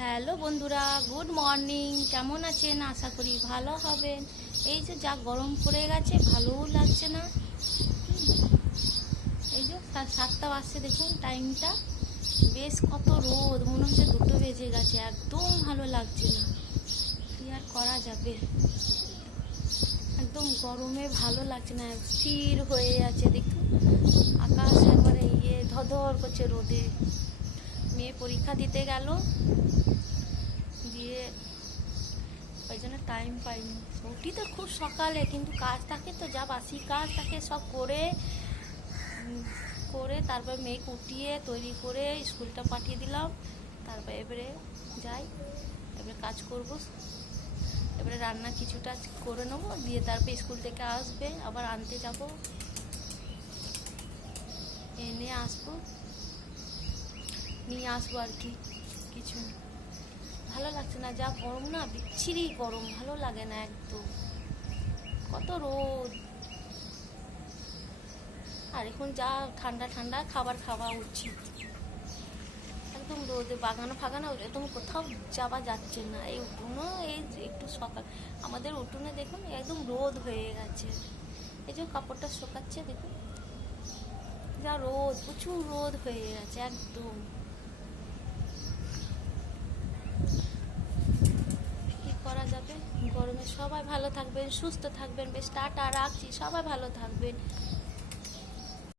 Hello বন্ধুরা, good morning. কেমন আছেন? আশা করি ভালো হবেন। এই যে যা গরম পড়ে গেছে, ভালোও লাগছে না। এই যে 7টা বাজছে, দেখুন টাইমটা। বেশ কত রোদ, মনে হচ্ছে 2টো বেজে গেছে। একদম ভালো লাগছে না। কি আর করা যাবে, একদম গরমে ভালো লাগছে না। স্থির হয়ে আছে, দেখুন আকাশ একবারে ধর করছে রোদে। মেয়ে পরীক্ষা দিতে গেল, দিয়ে ওই জন্য টাইম পাইনি। উঠি তো খুব সকালে, কিন্তু কাজ থাকে তো, যা বাসি কাজ থাকে সব করে করে তারপর মেয়েকে উঠিয়ে তৈরি করে স্কুলটা পাঠিয়ে দিলাম। তারপর এবারে যাই, এবারে কাজ করব, এবারে রান্না কিছুটা করে নেবো, দিয়ে তারপর স্কুল থেকে আসবে, আবার আনতে যাব, এনে আসবো, নিয়ে আসবো আর কি। কিছু ভালো লাগছে না, যা গরম না, বিচ্ছিরি গরম, ভালো লাগে না একদম। কত রোদ। আর এখন যা ঠান্ডা ঠান্ডা খাবার খাওয়া উচিত। একদম রোদে বাগানো ফাগানো একদম কোথাও যাওয়া যাচ্ছে না। এই উঠোনও এই একটু সকাল, আমাদের উঠোনে দেখুন একদম রোদ হয়ে গেছে। এই যে কাপড়টা শুকাচ্ছে, দেখুন যা রোদ, প্রচুর রোদ হয়ে গেছে একদম। কি করা যাবে, গরমে সবাই ভালো থাকবেন, সুস্থ থাকবেন। বেশ টাটা, রাখছি, সবাই ভালো থাকবেন।